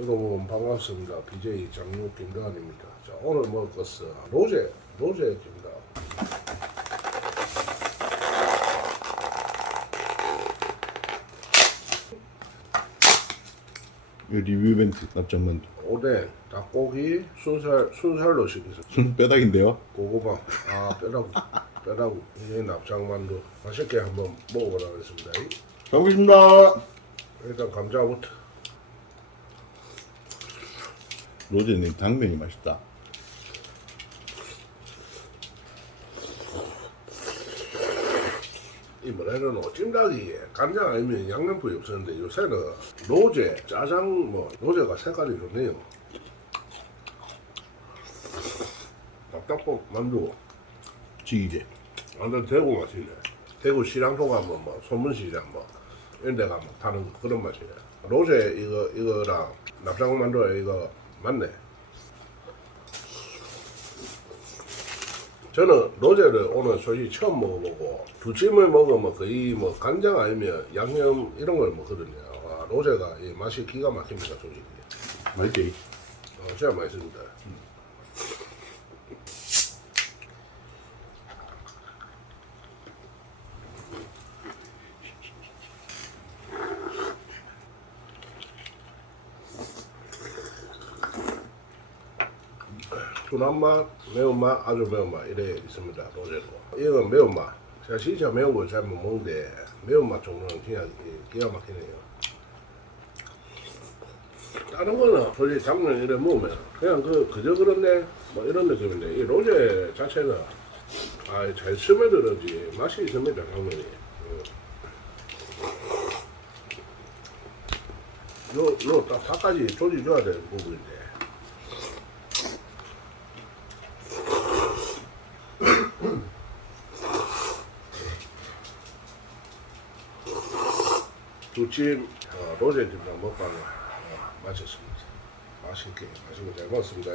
여러분 반갑습니다. BJ 장로 김도환입니다. 자, 오늘 먹을 것은 로제, 로제입니다. 이 리뷰 이벤트 납작만두 오뎅, 닭고기, 순살, 순살로 시켰어. 순 뼈다귀인데요 고구마, 아 뼈라고, 뼈라고. 이게 납작만두. 맛있게 한번 먹어보도록 하겠습니다. 잘 먹겠습니다 일단 감자부터. 로제는 당면이 맛있다 이 뭐래는 찜닭이 간장 아니면 양념불이 없었는데 요새는 로제, 짜장 뭐 로제가 색깔이 좋네요. 납작복 만두 지기제 완전 대구 맛이네. 대구 시장통 가면 뭐 소문시장 뭐 이런 데 가면 파는 그런 맛이네. 로제 이거 이거랑 납작 만두 이거 맞네. 저는 로제를 오늘 솔직히 처음 먹어보고 두 찜을 먹으면 거의 뭐 간장 아니면 양념 이런 걸 먹거든요. 아, 로제가 이 맛이 기가 막힙니다, 솔직히. 맛있지? 어, 진짜 맛있습니다. 순한 맛, 매운맛, 아주 매운맛 이래 있습니다. 로제도. 이건 매운맛. 제가 진짜 매운 걸 잘 못 먹는데 매운맛 종류는 그냥 기가 막히네요. 다른 거는 솔직히 장면 이래 먹으면 그냥 그 그저 그렇네 뭐 이런 느낌인데 이 로제 자체는 아잘 스며들었지 맛이 있습니다 장면이 요요딱 닭까지 조져줘야 되는 부분인데 두찜 어, 로제 김장 먹방을 어, 마쳤습니다 맛있게 맛있게 잘 먹었습니다.